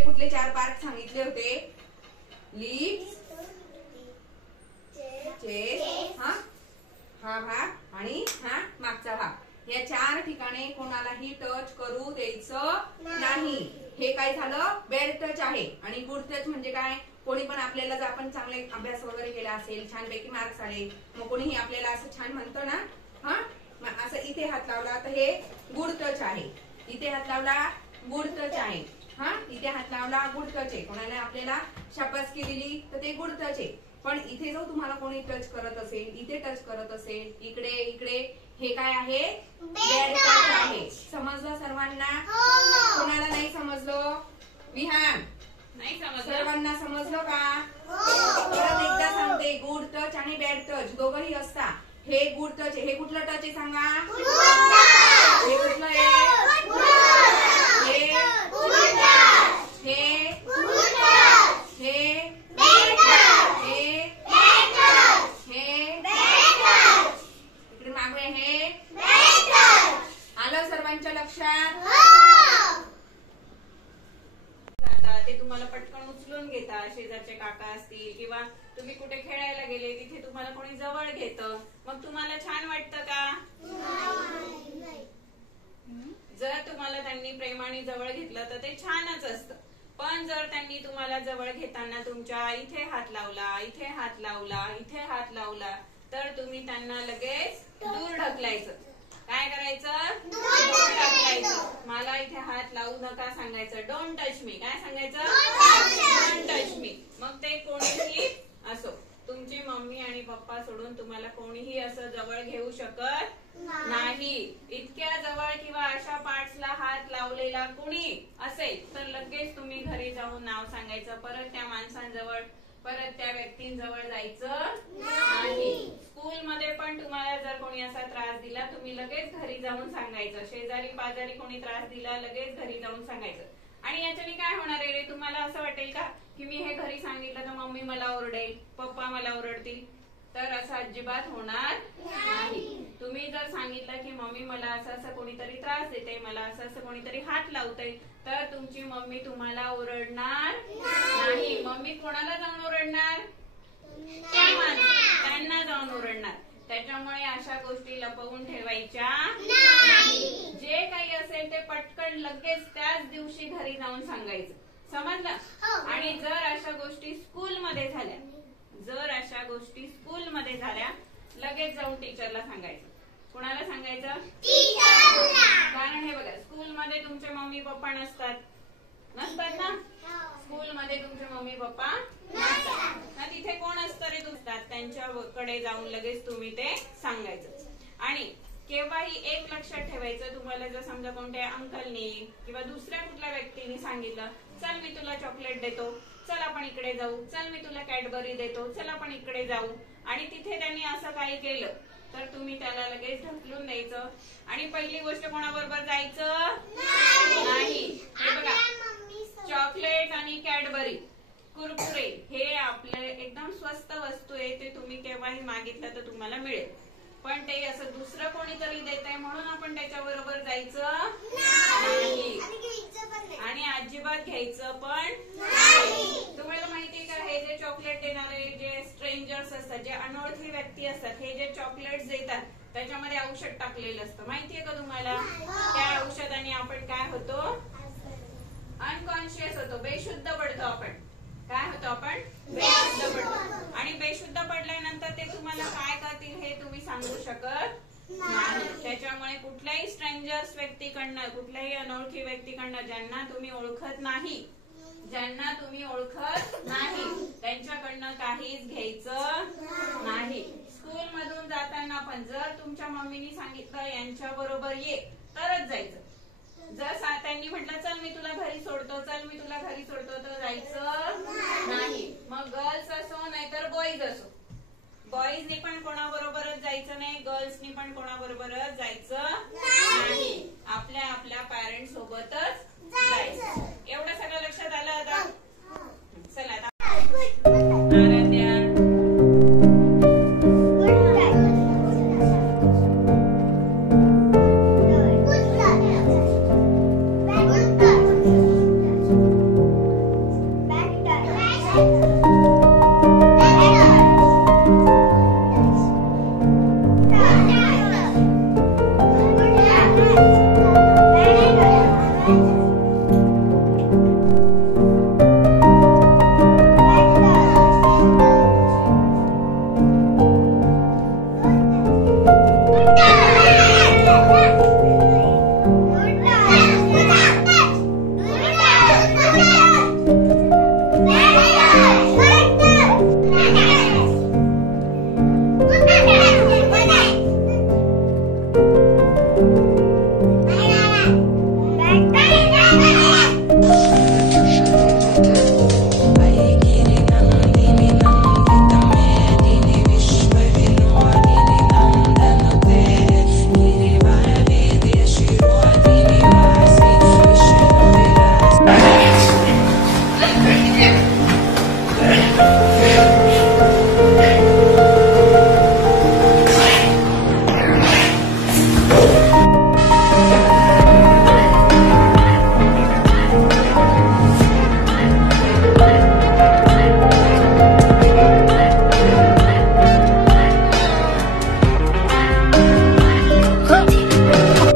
कुठले 4 पार्ट सांगितले होते? लिप्स, चेस्ट, हा भाग आणि हा मागचा भाग। या 4 ठिकाणी कोणालाही टच करू द्यायचं नाही। हे काय झालं? बेड टच आहे। आणि गुड टच म्हणजे काय? कोणी पण आपल्याला जर आपण चांगले अभ्यास वगैरे केला असेल, छानपैकी मार्क्स आले, मग कोणीही आपल्याला असं छान म्हणतो ना, असं इथे हात लावला तर हे गुड टच आहे। इथे हात लावला गुड टच आहे। इथे हात लावला गुड टच आहे। कोणाला आपल्याला शाबासकी दिली तर ते गुड टच आहे। पण इथे जो तुम्हाला कोणी टच करत असेल, इथे टच करत असेल, इकडे इकडे, हे काय आहे? बॅड टच आहे। समजलं सर्वांना? कोणाला नाही समजलं? विहान नाही समजलं? सर्वांना समजलं का? परत एकदा सांगते, गुड टच आणि बॅड टच दोघंही असतात। हे गुड टच आहे। हे कुठलं टच आहे सांगा? हे कुठलं आहे? इकडे मागूया हे आलं सर्वांच्या लक्षात? ते तुम्हाला पटकन उचलून घेता, शेजारचे काका असतील किंवा तुम्ही कुठे खेळायला गेले तिथे तुम्हाला कोणी जवळ घेतं, मग तुम्हाला छान वाटतं का? जर तुम्हाला त्यांनी प्रेमाने जवळ घेतलं तर ते छानच असतं। पण जर त्यांनी तुम्हाला जवळ घेताना तुमच्या इथे हात लावला, इथे हात लावला, इथे हात लावला, तर तुम्ही त्यांना लगेच दूर ढकलायचं। काय करायचं? दूर ढकलायचं। मला इथे हात लावू नका सांगायचं, डोंट टच मी। काय सांगायचं? Don't touch me. मग ते कोणीही असो, तुमची मम्मी आणि पप्पा सोडून तुम्हाला कोणीही असं जवळ घेऊ शकत नाही। इतक्या जवळ किंवा अशा पार्ट्सला हात लावलेला कोणी असेल तर लगेच तुम्ही घरी जाऊन नाव सांगायचं। परत त्या माणसांजवळ, परत त्या व्यक्तींजवळ जायचं नाही। स्कूल मध्ये पण तुम्हाला जर कोणी असा त्रास दिला, तुम्ही लगेच घरी जाऊन सांगायचं। शेजारी पाजारी कोणी त्रास दिला, लगेच घरी जाऊन सांगायचं। आणि याच्याने काय होणार आहे रे? तुम्हाला असं वाटेल का की मी हे घरी सांगितलं तर मम्मी मला ओरडेल, पप्पा मला ओरडतील? तर असं अजिबात होणार नाही। तुम्ही जर सांगितलं की मम्मी मला असं असं कोणीतरी त्रास देते, मला असं असं कोणीतरी हात लावते, तर तुमची मम्मी तुम्हाला ओरडणार नाही। मम्मी कोणाला जाऊन ओरडणार? त्यांना जाऊन ओरडणार। त्याच्यामुळे अशा गोष्टी लपवून ठेवायच्या नाही। जे काही असेल ते पटकन लगेच त्याच दिवशी घरी जाऊन सांगायचं। समजलं? आणि जर अशा गोष्टी स्कूलमध्ये झाल्या, लगेच जाऊन टीचरला सांगायचं। कुणाला सांगायचं? टीचरला। कारण हे बघा, स्कूलमध्ये तुमचे मम्मी पप्पा नसतात ना? स्कूलमध्ये तुमचे मम्मी पप्पा नसतात, तिथे कोण असतं रे? तुमच्या त्यांच्याकडे जाऊन लगेच तुम्ही ते सांगायचं। आणि केव्हाही एक लक्षात ठेवायचं, तुम्हाला जर समजा कोणत्या अंकलनी किंवा दुसऱ्या कुठल्या व्यक्तीने सांगितलं, चल मी तुला चॉकलेट देतो, चल आपण इकडे जाऊ, चल मी तुला कॅडबरी देतो, चल आपण इकडे जाऊ, आणि तिथे त्यांनी असं काही केलं तर तुम्ही त्याला लगेच ढकलून द्यायचं। आणि पहिली गोष्ट कोणाबरोबर जायचं नाही। हे बघा, चॉकलेट आणि कॅडबरी, कुरकुरे हे आपले एकदम स्वस्त वस्तू आहे, ते तुम्ही केव्हाही मागितलं तर तुम्हाला मिळेल। पण ते असं दुसरं कोणीतरी देत आहे म्हणून आपण त्याच्याबरोबर जायचं नाही, आणि अजिबात घ्यायचं पण नाही। तुम्हाला माहितीये का, हे जे चॉकलेट देणारे जे स्ट्रेंजर्स असतात, जे अनोळखी व्यक्ती असतात, हे जे चॉकलेट्स देतात त्याच्यामध्ये औषध टाकलेलं असतं, माहितीये का तुम्हाला? त्या औषधाने आपण काय होतो? अनकॉन्शियस होतो, बेशुद्ध पडतो आपण। काय होतो आपण? बेशुद्ध पडतो। आणि बेशुद्ध पडल्यानंतर ते तुम्हाला काय करतील हे तुम्ही सांगू शकत नाही। त्याच्यामुळे कुठल्याही स्ट्रेंजर्स व्यक्तीकडनं, कुठल्याही अनोळखी व्यक्तीकडनं, ज्यांना तुम्ही ओळखत नाही, त्यांच्याकडनं काहीच घ्यायचं नाही। स्कूल मधून जाताना पण जर तुमच्या मम्मीनी सांगितलं यांच्या बरोबर ये, तरच जायचं। जर त्यांनी म्हटलं चल मी तुला घरी सोडतो, तर जायचं नाही। मग गर्ल्स असो नाहीतर बॉईज असो, बॉईजनी पण कोणाबरोबरच जायचं नाही, गर्ल्सनी पण कोणाबरोबरच जायचं